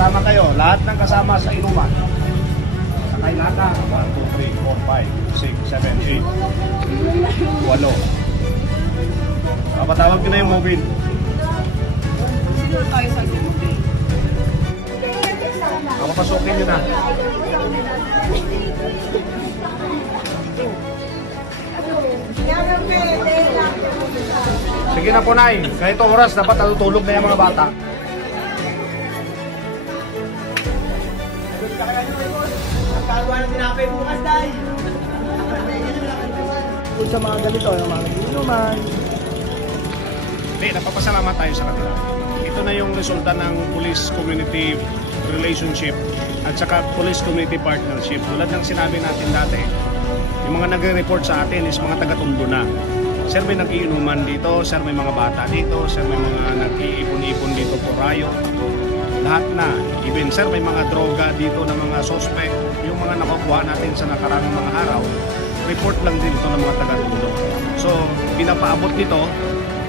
kasama kayo. Lahat ng kasama sa inuman. Sakay lahat na. 1, 2, 3, 4, 5, 6, 7, 8. 8. Papatawag ko na yung mobile. Sino tayo sa mobile? Papasukin nyo na. Sige na po, Nay. Kahit oras, dapat natutulog na yung mga bata. Kagawa ng tinapay bukas, Day. Kung sa mga ganito, yung mga inuman. Hindi, napapasalamat tayo sa kanila. Ito na yung resulta ng police-community relationship at saka police-community partnership. Tulad ng sinabi natin dati, yung mga nagre-report sa atin is mga taga-Tondo na. Sir, may nag-iinuman dito, sir, may mga bata dito, sir, may mga nag-iipon-ipon dito po rayo. Lahat na. Even, sir, may mga droga dito ng mga suspect. Yung mga nakukuha natin sa nakarang mga araw, report lang din ito ng mga taga-Tondo. So, pinapaabot nito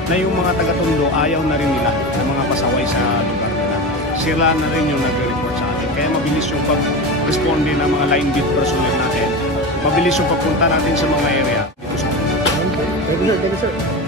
na yung mga taga-Tondo ayaw na rin nila ng mga pasaway sa lugar nila. Sila na rin yung nag-report sa atin. Kaya mabilis yung pag-responde ng mga line beat personnel natin. Mabilis yung pagpunta natin sa mga area dito sa Tondo. Thank you, sir.